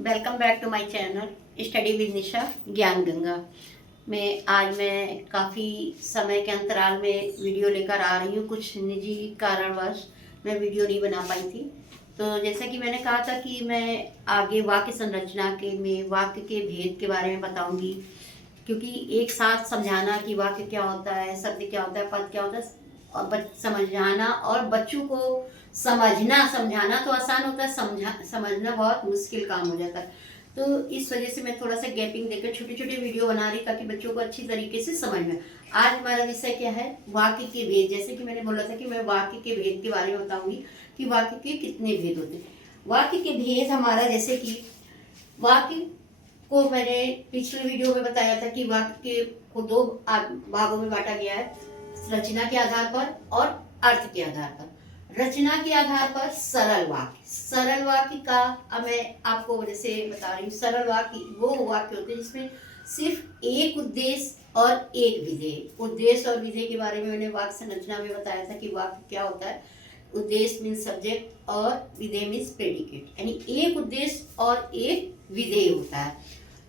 Welcome back to my channel study with Nisha Gyan Ganga में। आज मैं काफ़ी समय के अंतराल में वीडियो लेकर आ रही हूँ। कुछ निजी कारणवश मैं वीडियो नहीं बना पाई थी। तो जैसा कि मैंने कहा था कि मैं आगे वाक्य संरचना के में वाक्य के भेद के बारे में बताऊंगी, क्योंकि एक साथ समझाना कि वाक्य क्या होता है, शब्द क्या होता है, पद क्या होता है और समझाना और बच्चों को समझना समझाना तो आसान होता है, समझना बहुत मुश्किल काम हो जाता है। तो इस वजह से मैं थोड़ा सा गैपिंग देकर छोटे छोटे वीडियो बना रही ताकि बच्चों को अच्छी तरीके से समझ में। आज हमारा विषय क्या है? वाक्य के भेद। जैसे कि मैंने बोला था कि मैं वाक्य के भेद के बारे में बताऊंगी कि वाक्य के कितने भेद होते हैं। वाक्य के भेद हमारा, जैसे कि वाक्य को मैंने पिछले वीडियो में बताया था कि वाक्य को दो भागों में बांटा गया है, रचना के आधार पर और अर्थ के आधार पर। रचना के आधार पर सरल वाक्य, सरल वाक्य का अब मैं आपको जैसे बता रही हूँ। सरल वाक्य वो वाक्य होते हैं जिसमें सिर्फ एक उद्देश्य और एक विधेय। उद्देश्य और विधेय के बारे में मैंने वाक्य संरचना में बताया था कि वाक्य क्या होता है। उद्देश्य मीन्स सब्जेक्ट और विधेय मीन्स प्रेडिकेट, यानी एक उद्देश्य और एक विधेय होता है।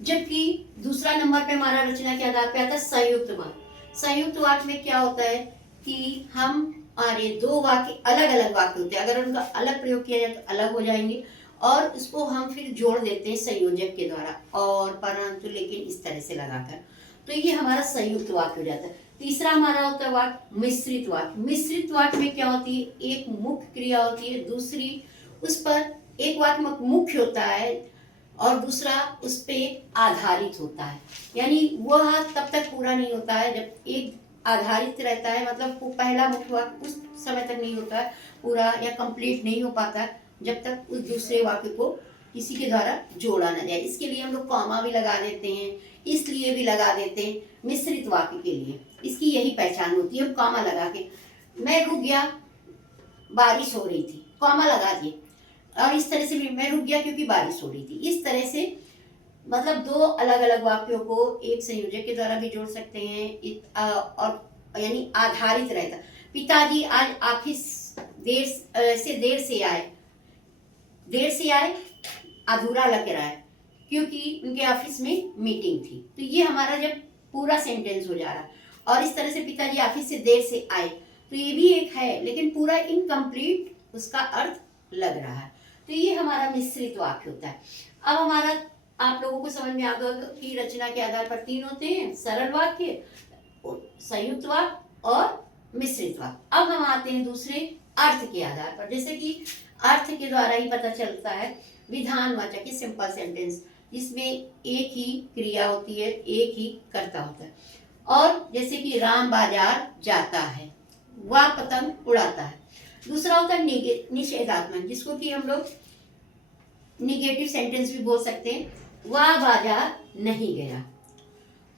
जबकि दूसरा नंबर पे हमारा रचना के आधार पे आता है संयुक्त वाक्य। संयुक्त वाक्य में क्या होता है कि हमारे दो वाक्य अलग अलग वाक्य होते हैं, अगर उनका अलग प्रयोग किया जाए तो अलग हो जाएंगे और उसको हम फिर जोड़ देते हैं संयोजक के द्वारा, और परंतु लेकिन इस तरह से लगाकर, तो ये हमारा संयुक्त वाक्य हो जाता है। तीसरा हमारा होता है वाक्य मिश्रित वाक्य। मिश्रित वाक्य में क्या होती है? एक मुख्य क्रिया होती है, दूसरी उस पर एक वाक्य मुख्य होता है और दूसरा उस पर आधारित होता है, यानी वह तब तक पूरा नहीं होता है जब एक आधारित रहता है, मतलब वो पहला मुख्य वाक्य उस समय तक नहीं होता है पूरा या कंप्लीट नहीं हो पाता जब तक उस दूसरे वाक्य को किसी के द्वारा जोड़ा ना जाए। इसके लिए हम लोग कॉमा भी लगा देते हैं, इसलिए भी लगा देते हैं मिश्रित वाक्य के लिए। इसकी यही पहचान होती है, कॉमा लगा के। मैं रुक गया, बारिश हो रही थी, कॉमा लगा दिए, और इस तरह से भी मैं रुक गया क्योंकि बारिश हो रही थी। इस तरह से मतलब दो अलग अलग वाक्यों को एक संयोजक के द्वारा भी जोड़ सकते हैं और यानी आधारित रहता। पिताजी आज ऑफिस देर से आए, अधूरा लग रहा है क्योंकि उनके ऑफिस में मीटिंग थी। तो ये हमारा जब पूरा सेंटेंस हो जा रहा है, और इस तरह से पिताजी ऑफिस से देर से आए, तो ये भी एक है लेकिन पूरा इनकम्प्लीट उसका अर्थ लग रहा है। तो ये हमारा मिश्रित वाक्य होता है। अब हमारा आप लोगों को समझ में आ गया कि रचना के आधार पर तीन होते हैं, सरल वाक्य, संयुक्त वाक्य और मिश्रित वाक्य। अब हम आते हैं दूसरे अर्थ के आधार पर। जैसे कि अर्थ के द्वारा ही पता चलता है विधानवाचक की सिंपल सेंटेंस, जिसमें एक ही क्रिया होती है, एक ही कर्ता होता है। और जैसे कि राम बाजार जाता है, वह पतंग उड़ाता है। दूसरा होता है निषेधात्मक, जिसको कि हम लोग निगेटिव सेंटेंस भी बोल सकते हैं, वह बाजार नहीं गया।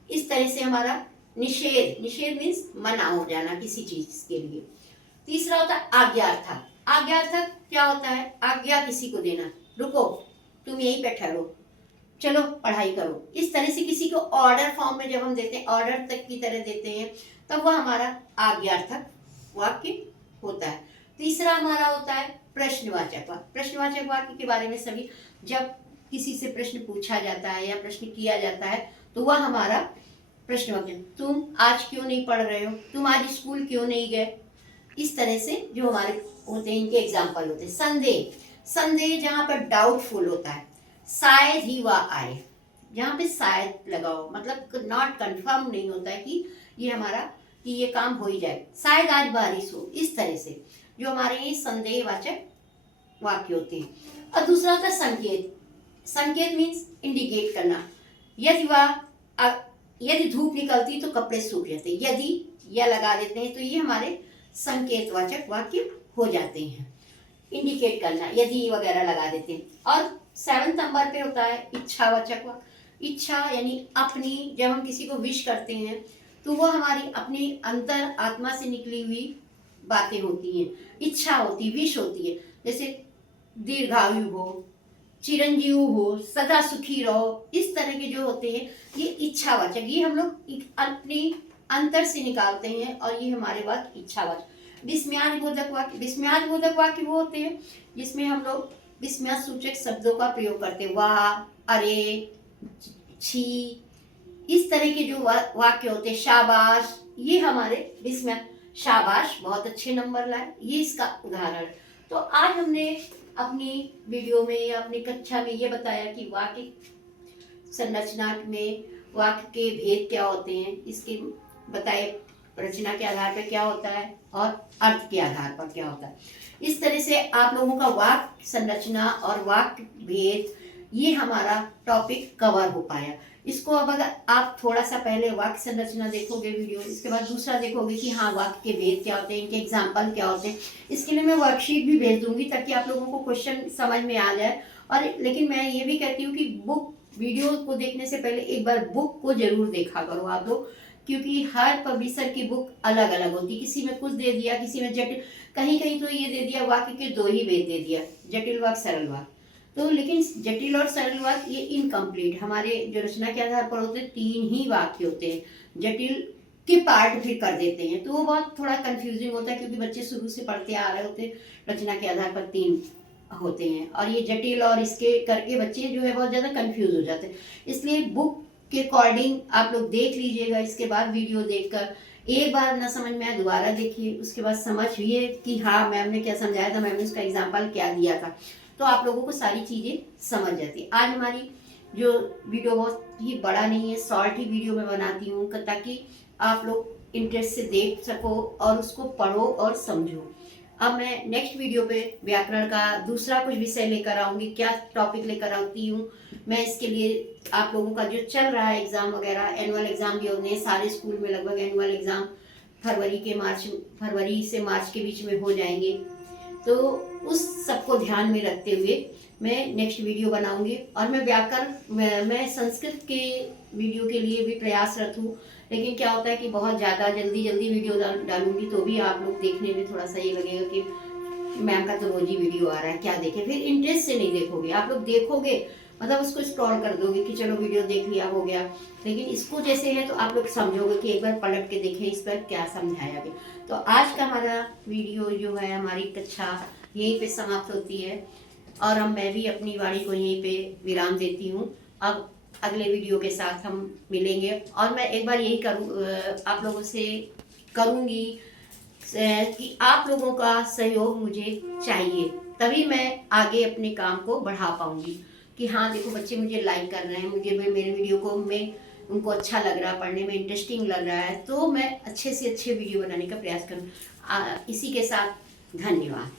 इस तरह से हमारा निषेध मीन्स मना हो जाना किसी चीज के लिए। तीसरा होता है आज्ञार्थक। आज्ञार्थक क्या होता है? आज्ञा किसी को देना, रुको तुम यहीं पे ठहरो, चलो पढ़ाई करो। इस तरह से किसी को ऑर्डर फॉर्म में जब हम देते हैं, ऑर्डर तक की तरह देते हैं, तब वह हमारा आज्ञार्थक वाक्य होता है। तीसरा हमारा होता है प्रश्नवाचक वाक्य। प्रश्नवाचक वाक्य के बारे में सभी, जब किसी से प्रश्न पूछा जाता है या प्रश्न किया जाता है तो वह हमारा प्रश्नवाचक। तुम आज क्यों नहीं पढ़ रहे हो, तुम आज स्कूल क्यों नहीं गए। इस तरह से जो हमारे होते हैं, इनके एग्जाम्पल होते हैं। संदेह, संदेह जहाँ पर डाउटफुल होता है, शायद ही वह आए, जहाँ पे शायद लगाओ, मतलब नॉट कंफर्म नहीं होता है कि ये हमारा कि ये काम हो ही जाए, शायद आज बारिश हो। इस तरह से जो हमारे ये संदेहवाचक वाक्य होते हैं। और दूसरा होता है संकेत। संकेत मीन्स इंडिकेट करना। यदि धूप निकलती तो कपड़े सूख जाते, यदि या लगा देते हैं तो ये हमारे संकेतवाचक वाक्य हो जाते हैं। इंडिकेट करना, यदि वगैरह लगा देते हैं। और 7 नंबर पे होता है इच्छावाचक वाक्य। इच्छा यानी अपनी, जब हम किसी को विश करते हैं तो वो हमारी अपनी अंतर आत्मा से निकली हुई बातें होती हैं, इच्छा होती, विश होती है। जैसे दीर्घायु हो, चिरंजीव हो, सदा सुखी रहो, इस तरह के जो होते हैं ये इच्छावाचक, ये हम लोग अपनी अंतर से निकालते हैं और ये हमारे पास इच्छावाचक। विस्मयादिबोधक वाक्य, विस्मयादिबोधक वाक्य वो होते हैं जिसमें हम लोग विस्मयसूचक शब्दों का प्रयोग करते हैं। वाह, अरे, छी, इस तरह के जो वाक्य होते हैं, शाबाश, ये हमारे विस्मय, शाबाश बहुत अच्छे नंबर लाए, ये इसका उदाहरण। तो आज हमने अपनी वीडियो में या अपनी कक्षा में ये बताया कि वाक्य संरचना में वाक्य के भेद क्या होते हैं, इसके बताए रचना के आधार पर क्या होता है और अर्थ के आधार पर क्या होता है। इस तरह से आप लोगों का वाक्य संरचना और वाक्य भेद, ये हमारा टॉपिक कवर हो पाया। इसको अब अगर आप थोड़ा सा पहले वाक्य संरचना देखोगे वीडियो, इसके बाद दूसरा देखोगे कि हाँ वाक्य के भेद क्या होते हैं, इनके एग्जाम्पल क्या होते हैं, इसके लिए मैं वर्कशीट भी भेज दूंगी ताकि आप लोगों को क्वेश्चन समझ में आ जाए। और लेकिन मैं ये भी कहती हूँ कि बुक वीडियो को देखने से पहले एक बार बुक को जरूर देखा करो आप लोग, क्योंकि हर पब्लिशर की बुक अलग अलग होती है। किसी में कुछ दे दिया, किसी में जटिल, कहीं कहीं तो ये दे दिया वाक्य के 2 ही भेद दे दिया, जटिल वाक्य सरल वाक्य। तो लेकिन जटिल और सरल वाक्य ये इनकम्प्लीट, हमारे जो रचना के आधार पर होते हैं 3 ही वाक्य होते हैं, जटिल के पार्ट फिर कर देते हैं, तो वो बहुत थोड़ा कंफ्यूजिंग होता है क्योंकि बच्चे शुरू से पढ़ते आ रहे होते हैं, रचना के आधार पर 3 होते हैं और ये जटिल और इसके करके बच्चे जो है बहुत ज़्यादा कंफ्यूज हो जाते हैं। इसलिए बुक के अकॉर्डिंग आप लोग देख लीजिएगा, इसके बाद वीडियो देखकर एक बार ना समझ में आए दोबारा देखिए, उसके बाद समझिए कि हाँ मैम ने क्या समझाया था, मैम ने उसका एग्जाम्पल क्या दिया था, तो आप लोगों को सारी चीज़ें समझ जाती है। आज हमारी जो वीडियो बहुत ही बड़ा नहीं है, शॉर्ट ही वीडियो में बनाती हूँ ताकि आप लोग इंटरेस्ट से देख सको और उसको पढ़ो और समझो। अब मैं नेक्स्ट वीडियो पे व्याकरण का दूसरा कुछ विषय लेकर आऊँगी, क्या टॉपिक लेकर आती हूँ मैं, इसके लिए आप लोगों का जो चल रहा है एग्ज़ाम वगैरह, एनुअल एग्ज़ाम भी होने सारे स्कूल में, लगभग एनुअल एग्ज़ाम फरवरी से मार्च के बीच में हो जाएंगे, तो उस सबको ध्यान में रखते हुए मैं नेक्स्ट वीडियो बनाऊंगी। और मैं व्याकरण मैं संस्कृत के वीडियो के लिए भी प्रयासरत हूँ, लेकिन क्या होता है कि बहुत ज़्यादा जल्दी वीडियो डालूंगी तो भी आप लोग देखने में थोड़ा सा ये लगेगा कि मैम का तो रोज ही वीडियो आ रहा है, क्या देखें, फिर इंटरेस्ट से नहीं देखोगे आप लोग, देखोगे मतलब उसको स्क्रॉल कर दोगे कि चलो वीडियो देख लिया हो गया, लेकिन इसको जैसे है तो आप लोग समझोगे कि एक बार पलट के देखें इस पर क्या समझाया गया। तो आज का हमारा वीडियो जो है, हमारी कक्षा यहीं पे समाप्त होती है और अब मैं भी अपनी वाणी को यहीं पे विराम देती हूँ। अब अगले वीडियो के साथ हम मिलेंगे और मैं एक बार यही आप लोगों से करूँगी कि आप लोगों का सहयोग मुझे चाहिए, तभी मैं आगे अपने काम को बढ़ा पाऊँगी कि हाँ देखो बच्चे मुझे लाइक कर रहे हैं, मुझे मेरे वीडियो को उनको अच्छा लग रहा है, पढ़ने में इंटरेस्टिंग लग रहा है, तो मैं अच्छे से अच्छे वीडियो बनाने का प्रयास करूँ। इसी के साथ धन्यवाद।